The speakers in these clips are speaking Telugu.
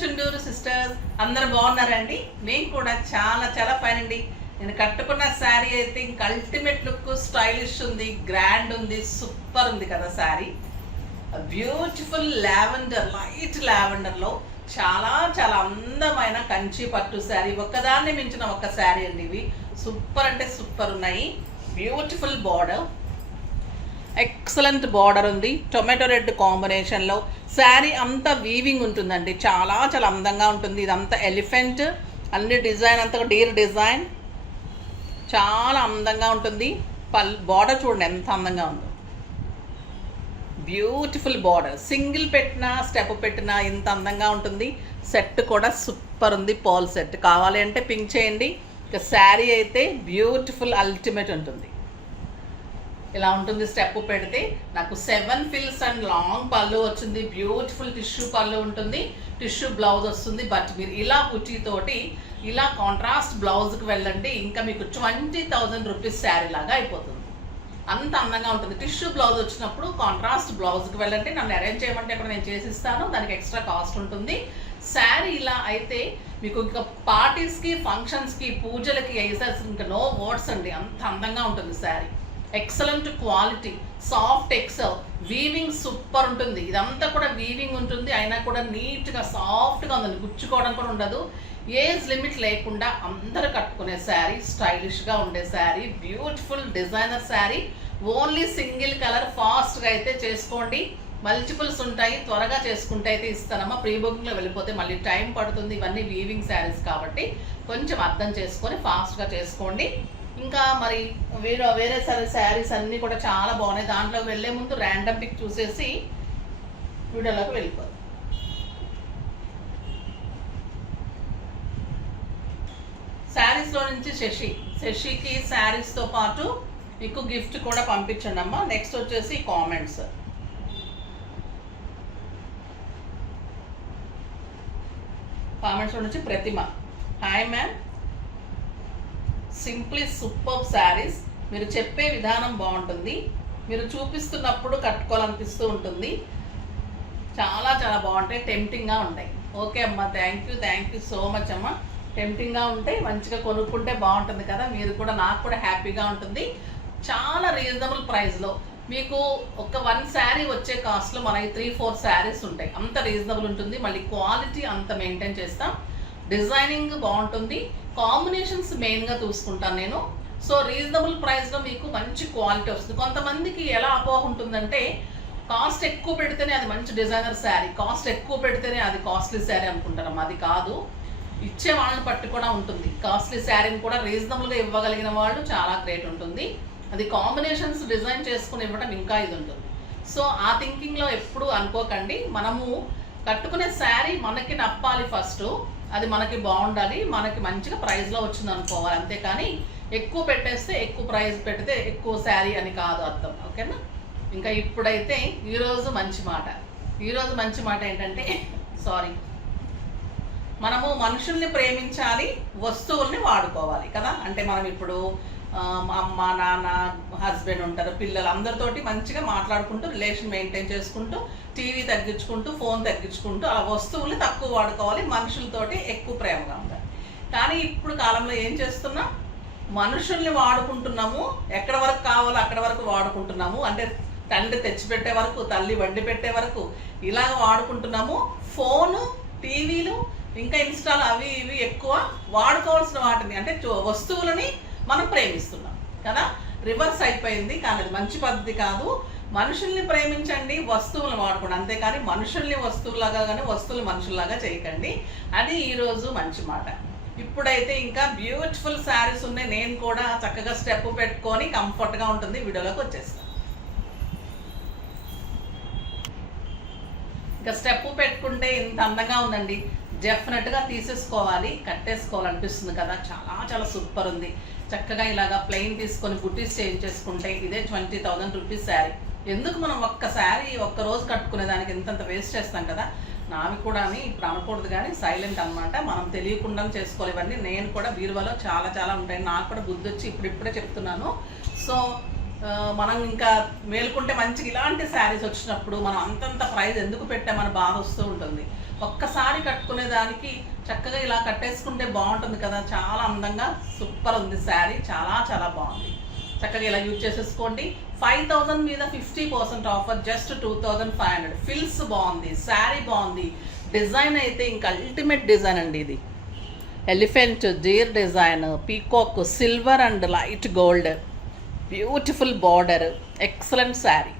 చుండూరు సిస్టర్స్ అందరు బాగున్నారండి. నేను కూడా చాలా చాలా ఫైన్ అండి. నేను కట్టుకున్న శారీ అయితే ఇంకా అల్టిమేట్ లుక్, స్టైలిష్ ఉంది, గ్రాండ్ ఉంది, సూపర్ ఉంది కదా శారీ. బ్యూటిఫుల్ లావెండర్, లైట్ లావెండర్లో చాలా చాలా అందమైన కంచి పట్టు శారీ. ఒక్కదాన్ని మించిన ఒక్క శారీ అండి. ఇవి సూపర్ అంటే సూపర్ ఉన్నాయి. బ్యూటిఫుల్ బార్డర్, ఎక్సలెంట్ బార్డర్ ఉంది. టొమాటో రెడ్ కాంబినేషన్లో శారీ అంతా వీవింగ్ ఉంటుందండి. చాలా చాలా అందంగా ఉంటుంది. ఇదంతా ఎలిఫెంట్, అన్ని డిజైన్ అంతా డీర్ డిజైన్, చాలా అందంగా ఉంటుంది. బార్డర్ చూడండి ఎంత అందంగా ఉందో. బ్యూటిఫుల్ బార్డర్, సింగిల్ పెట్టినా స్టెప్ పెట్టినా ఇంత అందంగా ఉంటుంది. సెట్ కూడా సూపర్ ఉంది. పాల్ సెట్ కావాలి అంటే పింక్ చేయండి. ఇక శారీ అయితే బ్యూటిఫుల్ అల్టిమేట్ ఉంటుంది. ఇలా ఉంటుంది. స్టెప్ పెడితే నాకు 7 ఫిల్స్ అండ్ లాంగ్ పళ్ళు వచ్చింది. బ్యూటిఫుల్ టిష్యూ పళ్ళు ఉంటుంది, టిష్యూ బ్లౌజ్ వస్తుంది. బట్ మీరు ఇలా బుటీతోటి ఇలా కాంట్రాస్ట్ బ్లౌజ్కి వెళ్ళండి, ఇంకా మీకు 20,000 రూపీస్ శారీ లాగా అయిపోతుంది. అంత అందంగా ఉంటుంది. టిష్యూ బ్లౌజ్ వచ్చినప్పుడు కాంట్రాస్ట్ బ్లౌజ్కి వెళ్ళండి. నన్ను అరేంజ్ చేయమంటే ఇక్కడ నేను చేసిస్తాను, దానికి ఎక్స్ట్రా కాస్ట్ ఉంటుంది. శారీ ఇలా అయితే మీకు ఇంకా పార్టీస్కి, ఫంక్షన్స్కి, పూజలకి వేసేసి ఇంకా నో వర్డ్స్ అండి. అంత అందంగా ఉంటుంది sari. Excellent quality, soft excel, weaving super ఉంటుంది. ఇదంతా కూడా వీవింగ్ ఉంటుంది, అయినా కూడా నీట్గా సాఫ్ట్గా ఉందండి. గుచ్చుకోవడం కూడా ఉండదు. ఏజ్ లిమిట్ లేకుండా అందరూ కట్టుకునే శారీ, స్టైలిష్గా ఉండే sari, beautiful designer sari. Only single colour. ఫాస్ట్గా అయితే చేసుకోండి. మల్టిపుల్స్ ఉంటాయి, త్వరగా చేసుకుంటే అయితే ఇస్తానమ్మా. ప్రీ బుకింగ్లో వెళ్ళిపోతే మళ్ళీ టైం పడుతుంది. ఇవన్నీ వీవింగ్ శారీస్ కాబట్టి కొంచెం అర్థం చేసుకొని ఫాస్ట్గా చేసుకోండి. ఇంకా మరి వేరే శారీస్ అన్నీ కూడా చాలా బాగున్నాయి. దాంట్లోకి వెళ్ళే ముందు ర్యాండమ్ పిక్ చూసేసి వీడియోలోకి వెళ్ళిపోదు. శారీస్లో నుంచి శశికి శారీస్తో పాటు మీకు గిఫ్ట్ కూడా పంపించండి అమ్మా. నెక్స్ట్ వచ్చేసి కామెంట్స్. నుంచి Pratima, hi ma'am, simply super saris. మీరు చెప్పే విధానం బాగుంటుంది, మీరు చూపిస్తున్నప్పుడు కట్టుకోవాలనిపిస్తూ ఉంటుంది. చాలా చాలా బాగుంటాయి, టెంప్టింగ్గా ఉంటాయి. ఓకే అమ్మ, థ్యాంక్ యూ సో మచ్ అమ్మ. టెంప్టింగ్గా ఉంటాయి, మంచిగా కొనుక్కుంటే బాగుంటుంది కదా. మీరు కూడా, నాకు కూడా హ్యాపీగా ఉంటుంది. చాలా రీజనబుల్ ప్రైస్లో మీకు ఒక 1 శారీ వచ్చే కాస్ట్లో మనకి 3-4 శారీస్ ఉంటాయి. అంత రీజనబుల్ ఉంటుంది. మళ్ళీ క్వాలిటీ అంత మెయింటైన్ చేస్తాం. డిజైనింగ్ బాగుంటుంది. కాంబినేషన్స్ మెయిన్గా చూసుకుంటాను నేను. సో రీజనబుల్ ప్రైస్లో మీకు మంచి క్వాలిటీ వస్తుంది. కొంతమందికి ఎలా అపోహ ఉంటుందంటే కాస్ట్ ఎక్కువ పెడితేనే అది మంచి డిజైనర్ శారీ, కాస్ట్ ఎక్కువ పెడితేనే అది కాస్ట్లీ శారీ అనుకుంటారు. అది కాదు, ఇచ్చే వాళ్ళని పట్టు కూడా ఉంటుంది. కాస్ట్లీ శారీని కూడా రీజనబుల్గా ఇవ్వగలిగిన వాళ్ళు చాలా గ్రేట్ ఉంటుంది. అది కాంబినేషన్స్ డిజైన్ చేసుకుని ఇవ్వడం ఇంకా ఇది ఉంటుంది. సో ఆ థింకింగ్లో ఎప్పుడు అనుకోకండి. మనము కట్టుకునే శారీ మనకి నప్పాలి ఫస్ట్, అది మనకి బాగుండాలి, మనకి మంచిగా ప్రైస్లో వచ్చింది అనుకోవాలి. అంతేకాని ఎక్కువ పెట్టేస్తే, ఎక్కువ ప్రైస్ పెడితే ఎక్కువ శారీ అని కాదు అర్థం. ఓకేనా? ఇంకా ఇప్పుడైతే ఈరోజు మంచి మాట ఏంటంటే మనము మనుషుల్ని ప్రేమించాలి, వస్తువుల్ని వాడుకోవాలి కదా. అంటే మనం ఇప్పుడు అమ్మ, నాన్న, హస్బెండ్ ఉంటారు, పిల్లలు, అందరితోటి మంచిగా మాట్లాడుకుంటూ రిలేషన్ మెయింటైన్ చేసుకుంటూ, టీవీ తగ్గించుకుంటూ, ఫోన్ తగ్గించుకుంటూ, ఆ వస్తువుల్ని తక్కువ వాడుకోవాలి, మనుషులతోటి ఎక్కువ ప్రేమగా ఉండాలి. కానీ ఇప్పుడు కాలంలో ఏం చేస్తున్నాం, మనుషుల్ని వాడుకుంటున్నాము, ఎక్కడ వరకు కావాలో అక్కడ వరకు వాడుకుంటున్నాము. అంటే తండ్రి తెచ్చిపెట్టే వరకు, తల్లి వండి పెట్టే వరకు ఇలాగ వాడుకుంటున్నాము. ఫోను, టీవీలు, ఇంకా ఇన్స్టాల్, అవి ఇవి ఎక్కువ వాడుకోవాల్సిన వాటిని, అంటే వస్తువులని మనం ప్రేమిస్తున్నాం కదా. రివర్స్ అయిపోయింది. కానీ అది మంచి పద్ధతి కాదు. మనుషుల్ని ప్రేమించండి, వస్తువులను వాడుకోండి. అంతేకాని మనుషుల్ని వస్తువులాగా కానీ వస్తువులు మనుషుల్లాగా చేయకండి. అది ఈరోజు మంచి మాట. ఇప్పుడైతే ఇంకా బ్యూటిఫుల్ శారీస్ ఉన్నాయి. నేను కూడా చక్కగా స్టెప్ పెట్టుకొని కంఫర్ట్గా ఉంటుంది. వీడియోలోకి వచ్చేస్తాను. ఇంకా స్టెప్ పెట్టుకుంటే ఇంత అందంగా ఉందండి. డెఫినెట్గా తీసేసుకోవాలి, కట్టేసుకోవాలనిపిస్తుంది కదా. చాలా చాలా సూపర్ ఉంది. చక్కగా ఇలాగా ప్లెయిన్ తీసుకొని బుటీస్ చేంజ్ చేసుకుంటే ఇదే 20,000 రూపీస్ శారీ. ఎందుకు మనం ఒక్క శారీ ఒక్కరోజు కట్టుకునే దానికి ఇంతంత వేస్ట్ చేస్తాం కదా. నావి కూడా ఇప్పుడు అనకూడదు కానీ సైలెంట్ అనమాట. మనం తెలియకుండా చేసుకోవాలి ఇవన్నీ. నేను కూడా బీరువాలో చాలా చాలా ఉంటాయి. నాకు కూడా బుద్ధి వచ్చి ఇప్పుడిప్పుడే చెప్తున్నాను. సో మనం ఇంకా మేలుకుంటే మంచిగా ఇలాంటి శారీస్ వచ్చినప్పుడు మనం అంతంత ప్రైస్ ఎందుకు పెట్టామని బాధ వస్తూ ఉంటుంది. ఒక్కసారి కట్టుకునే దానికి చక్కగా ఇలా కట్టేసుకుంటే బాగుంటుంది కదా. చాలా అందంగా సూపర్ ఉంది శారీ, చాలా చాలా బాగుంది. చక్కగా ఇలా యూజ్ చేసేసుకోండి. 5000 మీద 50% ఆఫర్, జస్ట్ 2500. ఫిల్స్ బాగుంది, శారీ బాగుంది, డిజైన్ అయితే ఇంకా అల్టిమేట్ డిజైన్ అండి. ఇది elephant Deere design, peacock, silver and light gold, beautiful border, excellent sari,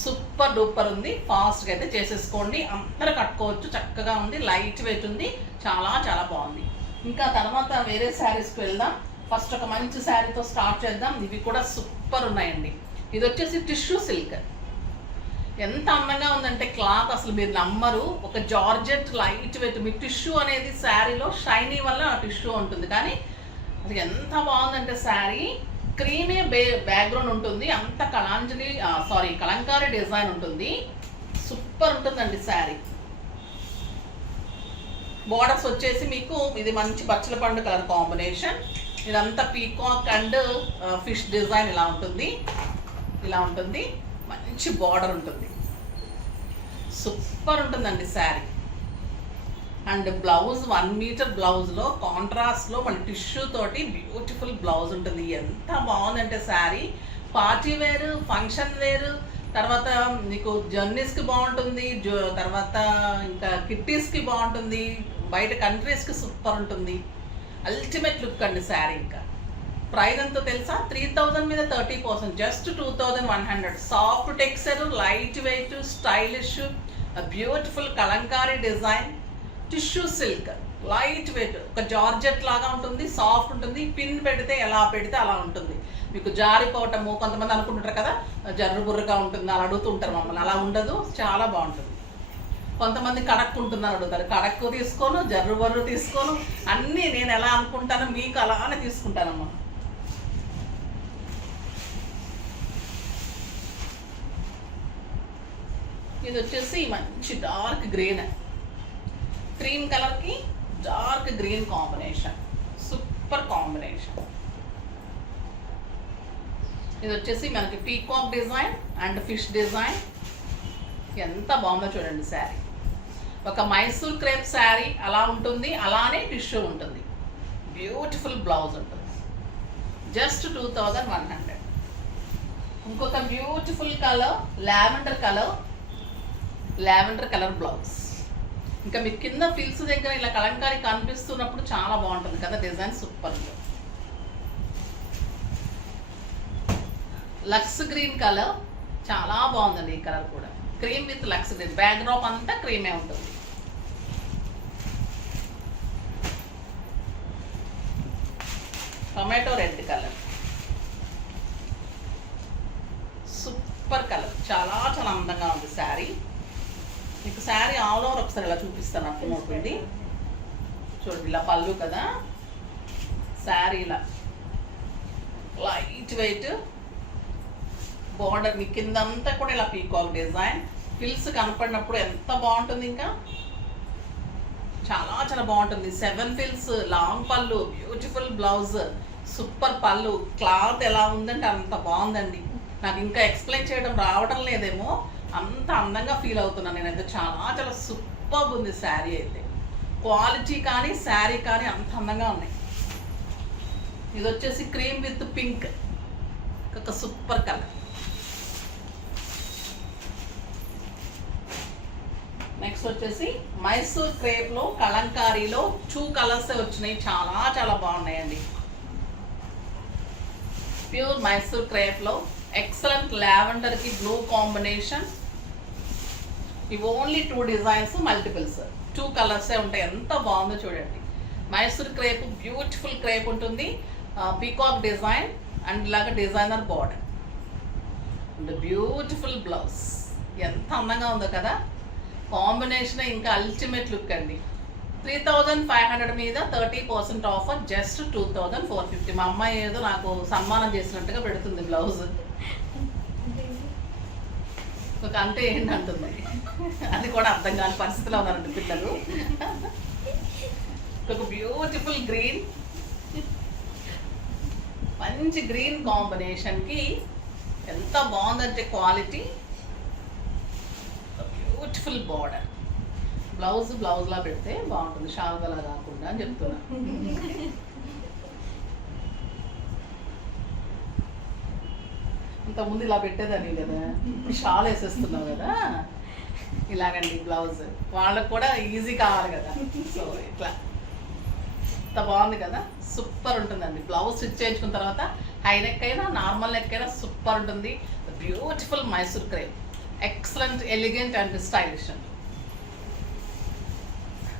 super duper ఉంది. ఫాస్ట్గా అయితే చేసేసుకోండి, అందరూ కట్టుకోవచ్చు. చక్కగా ఉంది, లైట్ వెయిట్ ఉంది, చాలా చాలా బాగుంది. ఇంకా తర్వాత వేరే శారీస్కి వెళ్దాం. ఫస్ట్ ఒక మంచి శారీతో స్టార్ట్ చేద్దాం. ఇవి కూడా సూపర్ ఉన్నాయండి. ఇది వచ్చేసి టిష్యూ సిల్క్. ఎంత అందంగా ఉందంటే క్లాత్ అసలు మీరు నమ్మరు. ఒక జార్జెట్ లైట్ వెయిట్. మీ టిష్యూ అనేది శారీలో షైనీ వల్ల ఆ టిష్యూ ఉంటుంది, కానీ అది ఎంత బాగుందంటే శారీ క్రీమే బ్యాక్గ్రౌండ్ ఉంటుంది, అంత కలంకారీ డిజైన్ ఉంటుంది, సూపర్ ఉంటుందండి శారీ. బోర్డర్స్ వచ్చేసి మీకు ఇది మంచి బచ్చల పండు కలర్ కాంబినేషన్. ఇదంతా పీకాక్ అండ్ ఫిష్ డిజైన్ ఇలా ఉంటుంది, ఇలా ఉంటుంది. మంచి బార్డర్ ఉంటుంది, సూపర్ ఉంటుందండి శారీ. అండ్ బ్లౌజ్ 1 మీటర్ బ్లౌజ్లో కాంట్రాస్ట్లో మన టిష్యూ తోటి బ్యూటిఫుల్ బ్లౌజ్ ఉంటుంది. ఎంత బాగుందంటే శారీ పార్టీ వేరు, ఫంక్షన్ వేరు, తర్వాత మీకు జర్నీస్కి బాగుంటుంది, తర్వాత ఇంకా కిట్టీస్కి బాగుంటుంది, బయట కంట్రీస్కి సూపర్ ఉంటుంది. అల్టిమేట్ లుక్ అండి శారీ. ఇంకా ప్రైస్ ఎంతో తెలుసా? 3000 మీద 30%, just 2100. Soft texture, light weight, stylish, beautiful Kalamkari design, tissue silk, light weight, ఒక జార్జెట్ లాగా ఉంటుంది, సాఫ్ట్ ఉంటుంది. పిన్ పెడితే ఎలా పెడితే అలా ఉంటుంది. మీకు జారిపోవటము, కొంతమంది అనుకుంటుంటారు కదా జర్రు బుర్రగా ఉంటుంది, అలా అడుగుతుంటారు మమ్మల్ని. అలా ఉండదు, చాలా బాగుంటుంది. కొంతమంది కడక్కుంటున్నారు అడుగుతారు, కడక్కు తీసుకోను, జర్రు బర్రు తీసుకోను, అన్నీ నేను ఎలా అనుకుంటానో మీకు అలానే తీసుకుంటానమ్మా. ఇది వచ్చేసి మంచి డార్క్ గ్రీన్, క్రీమ్ కలర్కి dark green combination, super combination. ఇది వచ్చేసి మనకి peacock design and fish design. ఎంత బాగుందో చూడండి శారీ. ఒక మైసూర్ క్రేప్ శారీ అలా ఉంటుంది, అలానే టిష్యూ ఉంటుంది, బ్యూటిఫుల్ బ్లౌజ్ ఉంటుంది, జస్ట్ 2100. ఇంకొక beautiful colour lavender colour blouse. ఇంకా మీకు కింద ఫిల్స్ దగ్గర ఇలా కలంకారీ కనిపిస్తున్నప్పుడు చాలా బాగుంటుంది కదా design, super. Lux green colour చాలా బాగుందండి. ఈ కలర్ కూడా cream with lux green, backdrop అంతా క్రీమే ఉంటుంది. Tomato red colour, super colour, చాలా చాలా అందంగా ఉంది శారీ. మీకు శారీ ఆల్ ఓవర్ ఒకసారి ఇలా చూపిస్తాను, అర్థమవుతుంది. చూడండి, ఇలా పళ్ళు కదా శారీ, ఇలా లైట్ వెయిట్ బార్డర్, మీ కిందంతా కూడా ఇలా పీకాక్ డిజైన్, ఫిల్స్ కనపడినప్పుడు ఎంత బాగుంటుంది. ఇంకా చాలా చాలా బాగుంటుంది. 7 ఫిల్స్, లాంగ్ పళ్ళు, బ్యూటిఫుల్ బ్లౌజ్, సూపర్ పళ్ళు. క్లాత్ ఎలా ఉందంటే అంత బాగుందండి. నాకు ఇంకా ఎక్స్ప్లెయిన్ చేయడం రావడం లేదేమో, అంత అందంగా ఫీల్ అవుతున్నాను నేనైతే. చాలా చాలా సూపర్ ఉంది శారీ అయితే. క్వాలిటీ కానీ శారీ కానీ అంత అందంగా ఉన్నాయి. ఇది వచ్చేసి క్రీమ్ విత్ పింక్, ఒక సూపర్ కలర్. నెక్స్ట్ వచ్చేసి మైసూర్ క్రేప్లో కలంకారీలో 2 కలర్స్ వచ్చినాయి, చాలా చాలా బాగున్నాయండి. ప్యూర్ మైసూర్ క్రేప్లో ఎక్సలెంట్ లావెండర్కి బ్లూ కాంబినేషన్. ఇవి ఓన్లీ 2 డిజైన్స్, మల్టిపుల్స్, 2 కలర్సే ఉంటాయి. ఎంత బాగుందో చూడండి. మైసూర్ క్రేప్, బ్యూటిఫుల్ క్రేప్ ఉంటుంది, పీకాక్ డిజైన్ అండ్ ఇలాగ designer border and beautiful blouse. ఎంత అందంగా ఉందో కదా కాంబినేషన్. ఇంకా అల్టిమేట్ లుక్ అండి. 3500 మీద 30% ఆఫర్, జస్ట్ 2450. మా అమ్మాయి ఏదో నాకు సన్మానం చేసినట్టుగా పెడుతుంది బ్లౌజ్. ఒక అంటే ఏంటంటుంది, అది కూడా అర్థం కాని పరిస్థితిలో ఉన్నారండి పిల్లలు. ఒక బ్యూటిఫుల్ గ్రీన్, మంచి గ్రీన్ కాంబినేషన్కి ఎంత బాగుందంటే క్వాలిటీ. Beautiful border. బ్లౌజ్లా పెడితే బాగుంటుంది, షాల్గలా కాకుండా అని చెప్తున్నా. ఇంతకుముందు ఇలా పెట్టేదాన్ని కదా, షాల్ వేసేస్తున్నావు కదా, ఇలాగండి బ్లౌజ్. వాళ్ళకు కూడా ఈజీ కావాలి కదా, సో ఇట్లా ఇంత బాగుంది కదా, సూపర్ ఉంటుందండి. బ్లౌజ్ స్టిచ్ చేయించుకున్న తర్వాత హై నెక్ అయినా నార్మల్ నెక్ అయినా సూపర్ ఉంటుంది. Beautiful Mysore crepe, excellent, elegant and stylish అండి.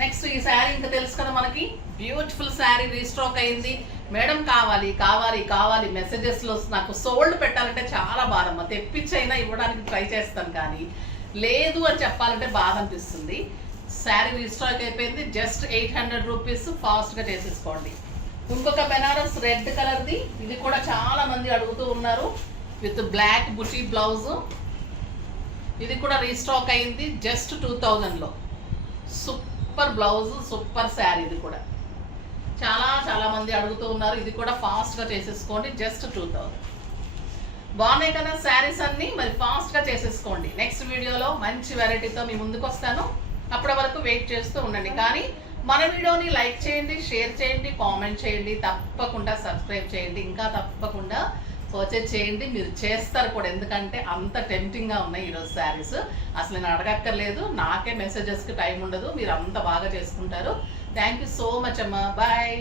నెక్స్ట్ ఈ శారీ ఇంకా తెలుసు కదా మనకి, బ్యూటిఫుల్ శారీ రీస్టాక్ అయింది. మేడం కావాలి కావాలి కావాలి మెసేజెస్లో నాకు సోల్డ్ పెట్టాలంటే చాలా బాధమ్మ, తెప్పించైనా ఇవ్వడానికి ట్రై చేస్తాను, కానీ లేదు అని చెప్పాలంటే బాధ అనిపిస్తుంది. శారీ రీస్టాక్ అయిపోయింది, జస్ట్ 800 రూపీస్, ఫాస్ట్గా చేసేసుకోండి. ఇంకొక బెనారస్ రెడ్ కలర్ది, ఇది కూడా చాలా మంది అడుగుతూ ఉన్నారు, విత్ బ్లాక్ బుటీ బ్లౌజ్. ఇది కూడా రీస్టాక్ అయింది జస్ట్ 2000లో. Super blouse, super sari. ఇది కూడా చాలా మంది అడుగుతూ ఉన్నారు, ఇది కూడా ఫాస్ట్గా చేసేసుకోండి, జస్ట్ 2000. బాగున్నాయి కదా శారీస్ అన్నీ, మరి ఫాస్ట్గా చేసేసుకోండి. నెక్స్ట్ వీడియోలో మంచి వెరైటీతో మీ ముందుకు వస్తాను, అప్పటి వరకు వెయిట్ చేస్తూ ఉండండి. కానీ మన వీడియోని లైక్ చేయండి, షేర్ చేయండి, కామెంట్ చేయండి, తప్పకుండా సబ్స్క్రైబ్ చేయండి, ఇంకా తప్పకుండా పర్చేజ్ చేయండి. మీరు చేస్తారు కూడా, ఎందుకంటే అంత టెంప్టింగ్గా ఉన్నాయి ఈరోజు శారీస్. అసలు నేను అడగక్కర్లేదు, నాకే మెసేజెస్కి టైం ఉండదు, మీరు అంత బాగా చేసుకుంటారు. థ్యాంక్ యూ సో మచ్ అమ్మా, బాయ్.